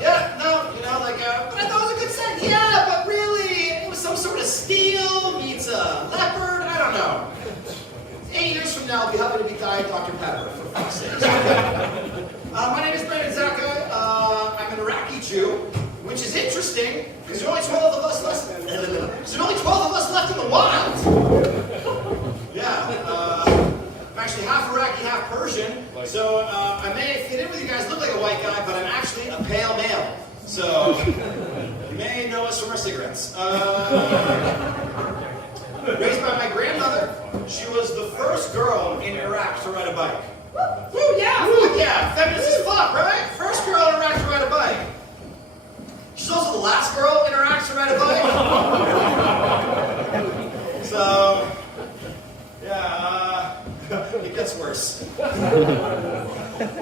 Yeah, no, but I thought it was a good set. Yeah, but really, it was some sort of steel meets a leopard. I don't know. 8 years from now, I'll be happy to be Diet Dr. Pepper, for fuck's sake. My name is Zakkai. I'm an Iraqi Jew, which is interesting because there's only 12 of us left. There's only 12 of us left in the wild. Yeah, I'm actually half Iraqi, half Persian. So I may fit in with you guys, look like a white guy, but I'm actually a pale male. So you may know us from our cigarettes. Raised by my grandmother, she was the first girl in Iraq to ride a bike. Woo, yeah, fuck yeah, feminist as fuck, right? First girl in Iraq to ride a bike. She's also the last girl in Iraq to ride a bike. So, yeah, it gets worse.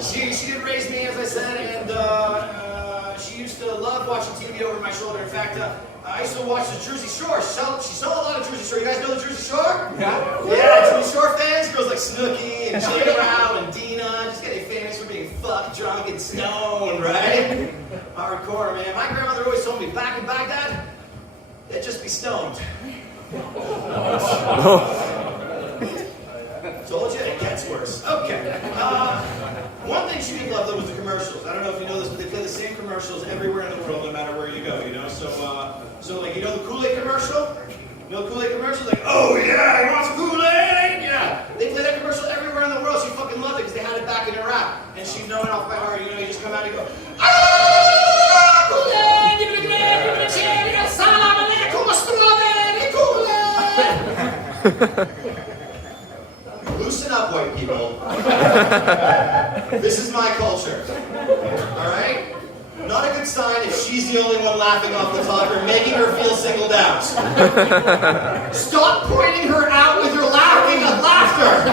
She did raise me, as I said, and she used to love watching TV over my shoulder. In fact, I used to watch the Jersey Shore. She saw a lot of Jersey Shore. You guys know the Jersey Shore? Yeah. Yeah, Jersey Shore fans? Girls like Snooki and Jay Rao and Dina, just getting famous for being fucked, drunk, and stoned, right? Hardcore, man. My grandmother always told me, back in Baghdad, they'd just be stoned. Told you, it gets worse. Okay. One thing she did love, though, was the commercials. I don't know if you know this, but they play the same commercials everywhere in the world, no matter where you go, So like, the Kool-Aid commercial? You know the Kool-Aid commercial? Like, oh yeah, you want some Kool-Aid? Yeah. They play that commercial everywhere in the world. She fucking loved it because they had it back in Iraq. And she'd known it off by heart. You just come out and go, ah, Kool-Aid, give me the Kool-Aid, give me the chair, you got salam alaikum, Kool-Aid. Loosen up, white people. This is my culture. Alright? Not a good sign if she's the only one laughing off the top or making her feel singled out. Stop pointing her out with your laughing of laughter!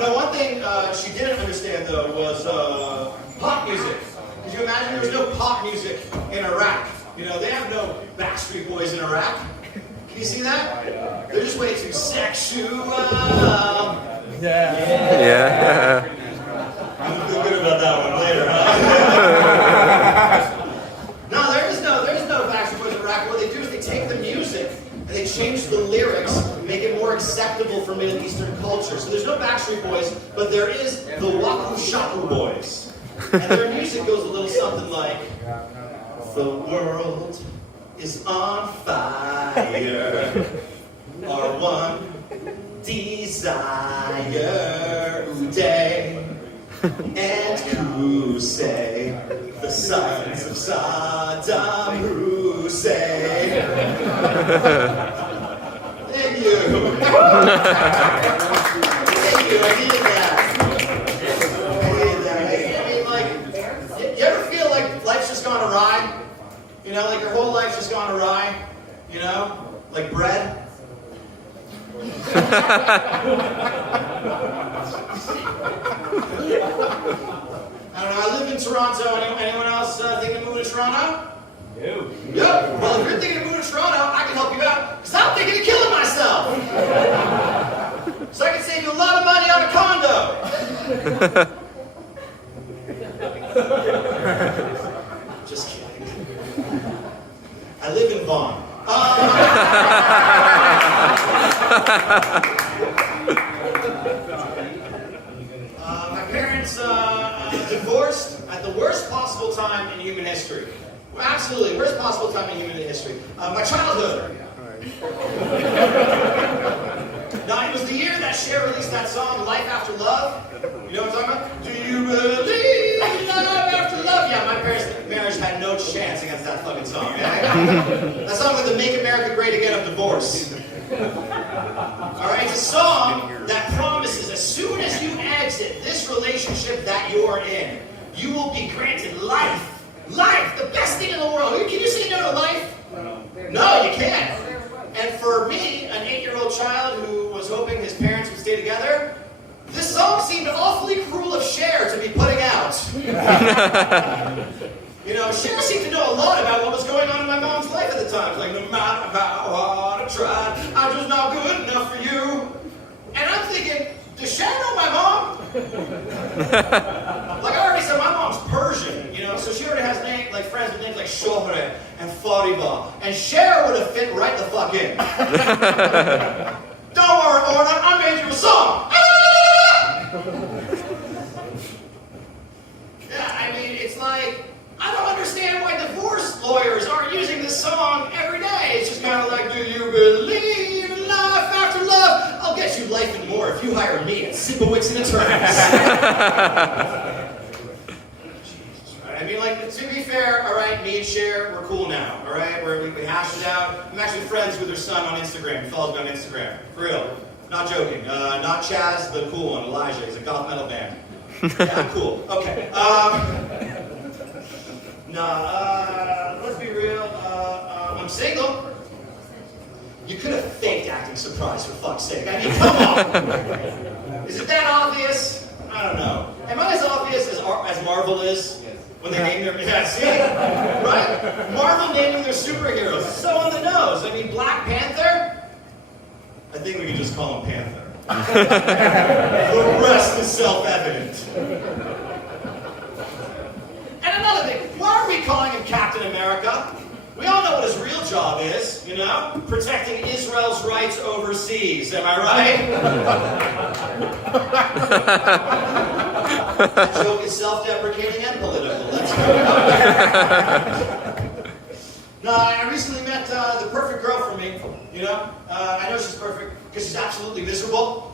No, one thing she didn't understand, though, was pop music. Could you imagine there was no pop music in Iraq? They have no Backstreet Boys in Iraq. Can you see that? They're just way too sexual. Yeah. I'm gonna feel good about that one later, huh? No, there is no Backstreet Boys in Iraq. What they do is they take the music and they change the lyrics, make it more acceptable for Middle Eastern culture. So there's no Backstreet Boys, but there is the Waku Shaku Boys. And their music goes a little something like, the world is on fire, our one desire, Uday and Hussein, the sons of Saddam Hussein. Thank you. Thank you, I needed that. You ever feel like life's just gone awry? Like your whole life's just gone awry, like bread. I don't know, I live in Toronto. Anyone else thinking of moving to Toronto? No. Yep. Well, if you're thinking of moving to Toronto, I can help you out, because I'm thinking of killing myself. So I can save you a lot of money on a condo. Just kidding. I live in Vaughan. My parents divorced at the worst possible time in human history. Well, absolutely, worst possible time in human history. My childhood. Now, it was the year that Cher released that song, Life After Love. You know what I'm talking about? Do you believe in love after love? Yeah, my parents' marriage had no chance against that fucking song. That song was the Make America Great Again of divorce. Alright, it's a song that promises as soon as you exit this relationship that you're in, you will be granted life. Life, the best thing in the world. Can you say no to life? No, you can't. And for me, an 8-year-old child who was hoping his parents would stay together, this song seemed awfully cruel of Cher to be putting out. Cher seemed to know a lot about what was going on in my mom's life at the time. Like, no matter how hard I tried, I was not good enough for you. And I'm thinking, does Cher know my mom? Like I already said, my mom's Persian, you know, so she already has friends with names like Shawn and Fariba, and Cher would have fit right the fuck in. Don't worry, Orna, I made you a song. Yeah, I mean, it's like, I don't understand why divorce lawyers aren't using this song every day. It's just kind of like, do you believe in life after love? I'll get you life and more if you hire me at Sipowicz and Attorneys. I mean, like, to be fair, all right, me and Cher, we're cool now, all right? We hashed it out. I'm actually friends with her son on Instagram. He follows me on Instagram. For real. Not joking. Not Chaz, the cool one, Elijah. He's a goth metal band. Yeah, cool. Okay. Let's be real. I'm single. You could have faked acting surprised, for fuck's sake. I mean, come on. Is it that obvious? I don't know. Am I as obvious as Marvel is? When they name their... Yeah, see? Right? Marvel naming their superheroes. So on the nose. I mean, Black Panther? I think we can just call him Panther. The rest is self-evident. And another thing, why are we calling him Captain America? We all know what his real job is, you know? Protecting Israel's rights overseas, am I right? That joke is self-deprecating and political. Let's go. No, I recently met the perfect girl for me, you know? I know she's perfect because she's absolutely miserable.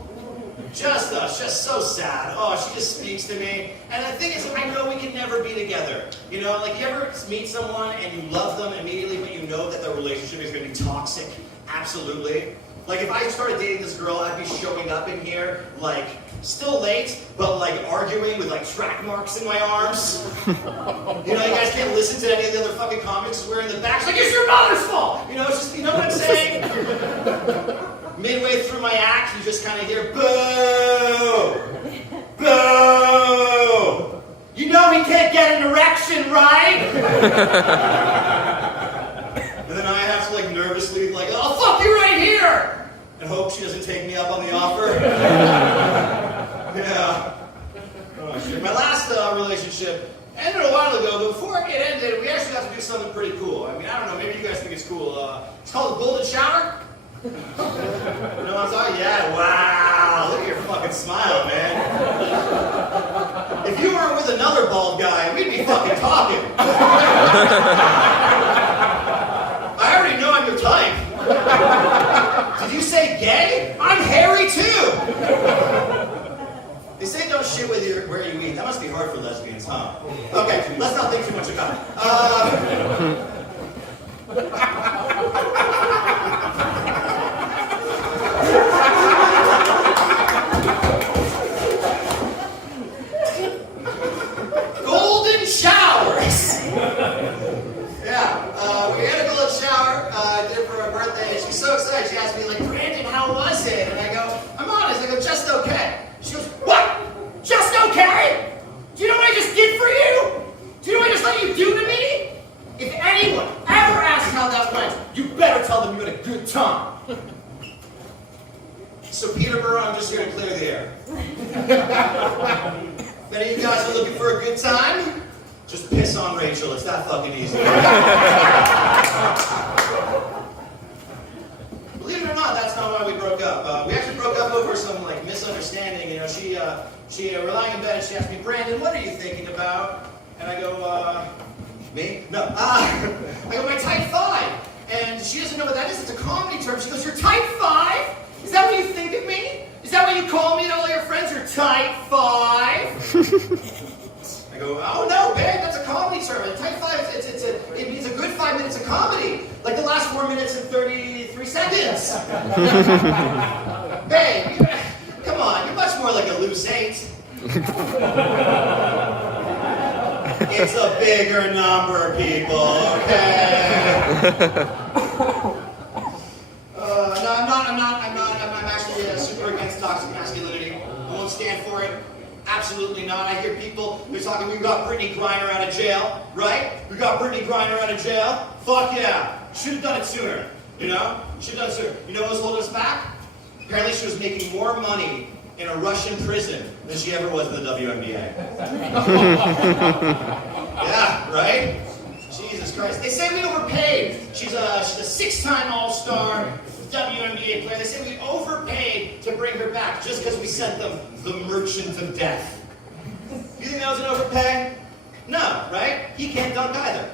Just so sad. Oh, she just speaks to me. And the thing is, I know we can never be together. You know, like you ever meet someone and you love them immediately, but you know that the relationship is going to be toxic? Absolutely. Like if I started dating this girl, I'd be showing up in here, like, still late, but like arguing with like track marks in my arms. You know, you guys can't listen to any of the other fucking comics we're in the back. It's like, it's your mother's fault! You know, it's just, you know what I'm saying? Midway through my act, you just kind of hear, boo! Boo! You know he can't get an erection, right? And then I have to like nervously like, I'll fuck you right here! And hope she doesn't take me up on the offer. Yeah. Oh, shit. My last relationship ended a while ago, but before it ended, we actually got to do something pretty cool. I mean, I don't know, maybe you guys think it's cool. It's called the Golden Shower. You know what I'm talking? Yeah, wow. Look at your fucking smile, man. If you weren't with another bald guy, we'd be fucking talking. I already know I'm your type. Did you say gay? I'm hairy too. They say don't shit with where you eat. That must be hard for lesbians, huh? Okay, let's not think too much about it. Golden showers! Yeah, we had a golden shower, did it for her birthday, and she's so excited. She asked me, like, Brandon, how was it? And I go, I'm honest, I go, just okay. She goes, what? Just okay? Do you know what I just did for you? Do you know what I just let you do to me? If anyone ever asks how that went, you better tell them you had a good time. So Peterborough, I'm just here to clear the air. If any of you guys are looking for a good time, just piss on Rachel. It's that fucking easy. Believe it or not, that's not why we broke up. We actually broke up over some like misunderstanding. You know, she we're lying in bed and she asked me, Brandon, what are you thinking about? And I go, me? No. I go, my type 5. And she doesn't know what that is. It's a comedy term. She goes, you're type 5? Is that what you think of me? Is that what you call me to all your friends? You're type 5? I go, oh no, babe, that's a comedy term. And type 5, it means a good 5 minutes of comedy. Like the last 4 minutes and 33 seconds. Babe, come on, you're much more like a loose 8. It's a bigger number, people, okay? I'm actually super against toxic masculinity. I won't stand for it. Absolutely not. I hear people, they're talking, we got Brittany Griner out of jail, right? We got Brittany Griner out of jail. Fuck yeah. Should have done it sooner, you know? Should have done it sooner. You know what was holding us back? Apparently she was making more money in a Russian prison than she ever was in the WNBA. Yeah, right? Jesus Christ. They say we overpaid. She's a 6-time All-Star WNBA player. They say we overpaid to bring her back just because we sent them the Merchant of Death. You think that was an overpay? No, right? He can't dunk either.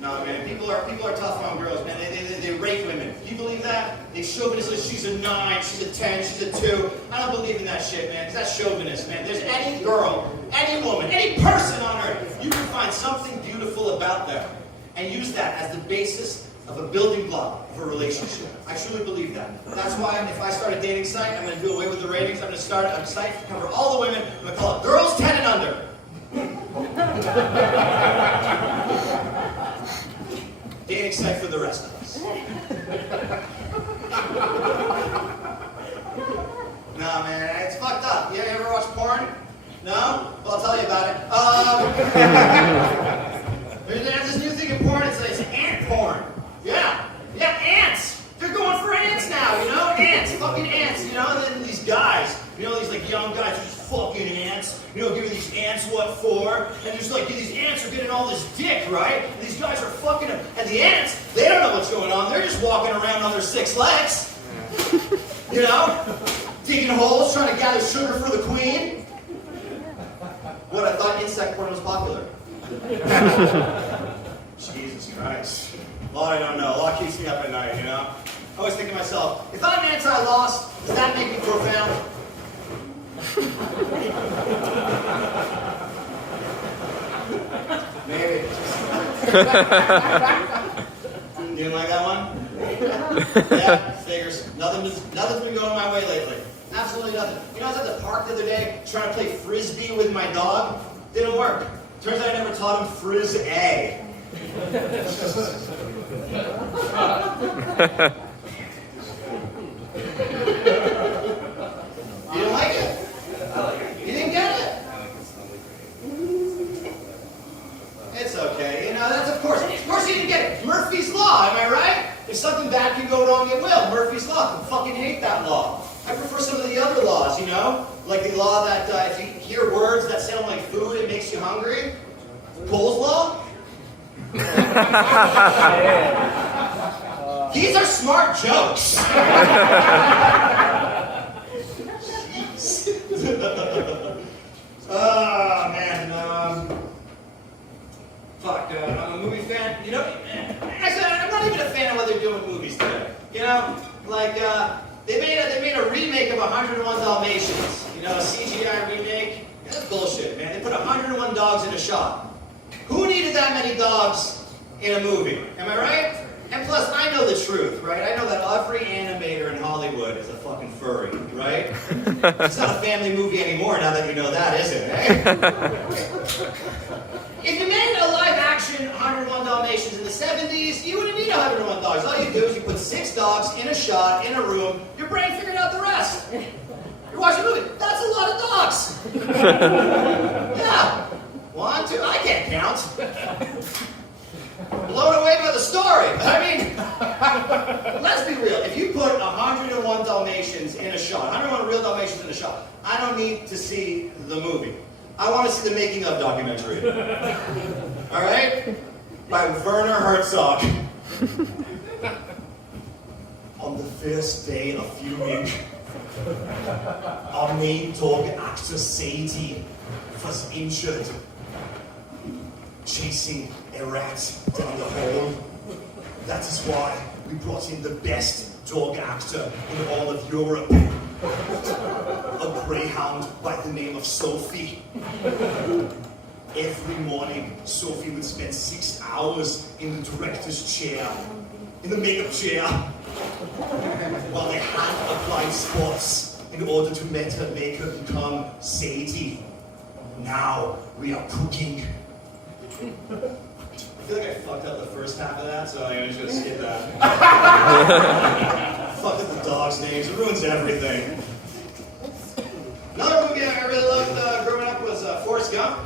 No, man, people are tough on girls, man. They rape women. Do you believe that? They chauvinist, she's a 9, she's a 10, she's a 2. I don't believe in that shit, man, because that's chauvinist, man. There's any girl, any woman, any person on earth, you can find something beautiful about them and use that as the basis of a building block of a relationship. I truly believe that. That's why if I start a dating site, I'm going to do away with the ratings. I'm going to start a site to cover all the women. I'm going to call it Girls 10 and Under. Dating site for the rest of us. Nah, man, it's fucked up. You ever watch porn? No? Well, I'll tell you about it. There's this new thing in porn. It's ant porn. Yeah, ants. They're going for ants now, you know? Ants, fucking ants, you know? And then these guys, you know, these like young guys are just fucking ants. You know, giving these ants what for? And just like these ants are getting all this dick, right? And these guys are fucking them. And the ants, they don't know what's going on. They're just walking around on their 6 legs. You know? Digging holes, trying to gather sugar for the queen. What, I thought insect porn was popular. Jesus Christ. A lot I don't know. A lot keeps me up at night, you know? I always think to myself, if I'm anti-loss, does that make me profound? Maybe. You didn't like that one? Yeah, figures. Nothing's been going my way lately. Absolutely nothing. You know, I was at the park the other day trying to play frisbee with my dog. Didn't work. Turns out I never taught him frizz-a. You didn't like it? You didn't get it? It's okay. You know, that's of course you didn't get it. Murphy's Law, am I right? If something bad can go wrong, it will. Murphy's Law. I fucking hate that law. I prefer some of the other laws, you know? Like the law that if you hear words that sound like food, it makes you hungry. Cole's Law? These are smart jokes. Jeez. Oh, man. Fuck, I'm a movie fan. You know, actually, I'm not even a fan of what they're doing with movies today. You know, like, they made a remake of 101 Dalmatians. You know, a CGI remake. That's bullshit, man. They put 101 dogs in a shot. Who needed that many dogs in a movie? Am I right? And plus, I know the truth, right? I know that every animator in Hollywood is a fucking furry, right? It's not a family movie anymore now that you know that, is it, eh? If you made a live-action 101 Dalmatians in the 70s, you wouldn't need 101 dogs. All you do is you put 6 dogs in a shot, in a room, your brain figured out the rest. You're watching a movie. That's a lot of dogs. Yeah. 1, 2, I can't count. Blown away by the story. I mean, let's be real. If you put 101 Dalmatians in a shot, 101 real Dalmatians in a shot, I don't need to see the movie. I want to see the making of documentary. All right? By Werner Herzog. On the first day of filming, our main dog actor Sadie was injured chasing a rat down the hall. That is why we brought in the best dog actor in all of Europe. A greyhound by the name of Sophie. Every morning, Sophie would spend 6 hours in the director's chair, in the makeup chair, while they hand-applied spots in order to make her become Sadie. Now we are cooking. I feel like I fucked up the first half of that, so I'm just gonna skip that. Fucked up the dogs' names, it ruins everything. Another movie I really loved growing up was Forrest Gump.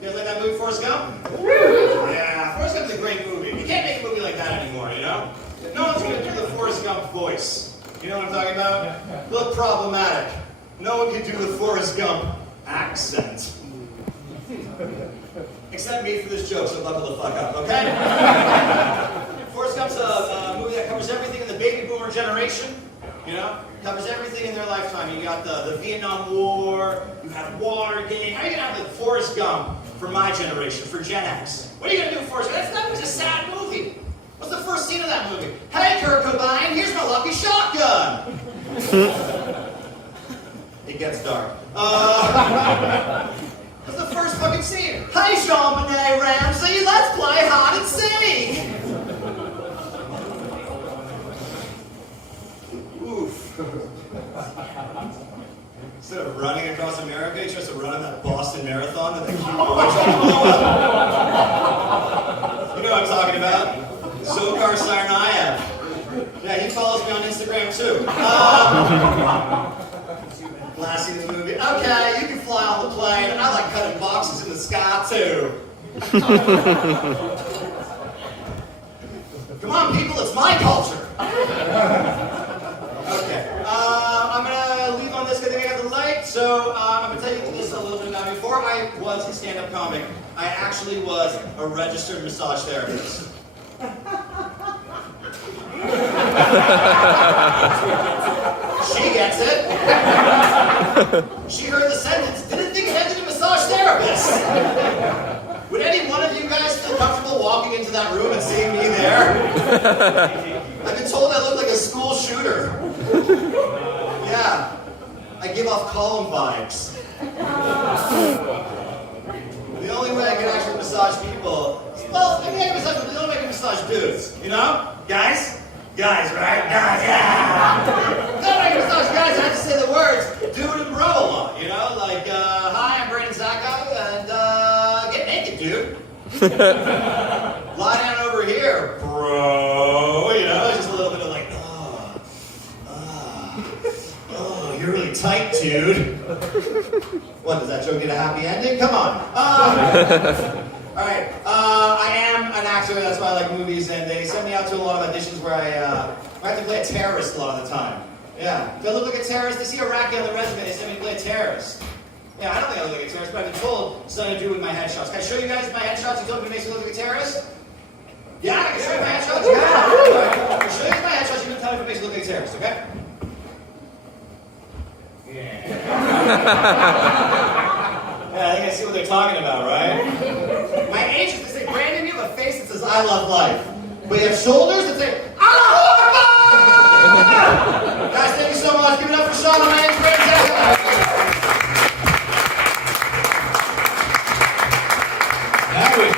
You guys like that movie, Forrest Gump? Yeah, Forrest Gump's a great movie. You can't make a movie like that anymore, you know? No one's gonna do the Forrest Gump voice. You know what I'm talking about? A little problematic. No one can do the Forrest Gump accent. Except me for this joke, so buckle the fuck up, okay? Forrest Gump's a movie that covers everything in the baby boomer generation, you know? Covers everything in their lifetime. You got the Vietnam War, you have Watergate. How are you gonna have the Forrest Gump for my generation, for Gen X? What are you gonna do with Forrest Gump? That was a sad movie. What's the first scene of that movie? Hey, Kurt Cobain, here's my lucky shotgun. It gets dark. What's the first fucking scene? Hey, Shawn, Ramsey, let's play hide and seek. Oof. Instead of running across America, he tries to run in that Boston Marathon that they keep going trying to blow up. You know what I'm talking about? Zakkai Sarnayev. Yeah, he follows me on Instagram too. Lassie the movie. Okay, you can fly on the plane. I like cutting boxes in the sky too. Come on, people, it's my culture. Okay, I'm gonna leave on this because I think I got the light. So I'm gonna tell you this a little bit about me. Before I was a stand-up comic, I actually was a registered massage therapist. She gets it. She heard the sentence, didn't think it ended in massage therapist. Would any one of you guys feel comfortable walking into that room and seeing me there? I've been told I look like a school shooter. Yeah, I give off column vibes. The only way I can actually massage people, well, I mean, I can massage people, the only way I can massage dudes, you know? Guys? Guys, right? Guys, yeah! The only way I can massage guys, I have to say the words dude and bro a lot, you know? Like, hi, I'm Zakkai, and get naked, dude. Lie down over here, bro. You know, just a little bit of like, oh, you're really tight, dude. What, does that joke get a happy ending? Come on. All right, I am an actor, that's why I like movies, and they send me out to a lot of auditions where I have to play a terrorist a lot of the time. Yeah, do I look like a terrorist? They see Iraqi on the resume, they send me to play a terrorist. Yeah, I don't think I look like a terrorist, but I've been told something to do with my headshots. Can I show you guys my headshots? You told me it makes me look like a terrorist? Yeah, I can show you my headshots? Yeah. Right. I'll show you my headshots, you can tell me if it makes me look like a terrorist, okay? Yeah. Yeah, I think I see what they're talking about, right? My agents, they say, Brandon, you have a face that says, I love life. But you have shoulders that say, Allah Akbar! Guys, thank you so much. Give it up for Shawn. My name's Brandon. That was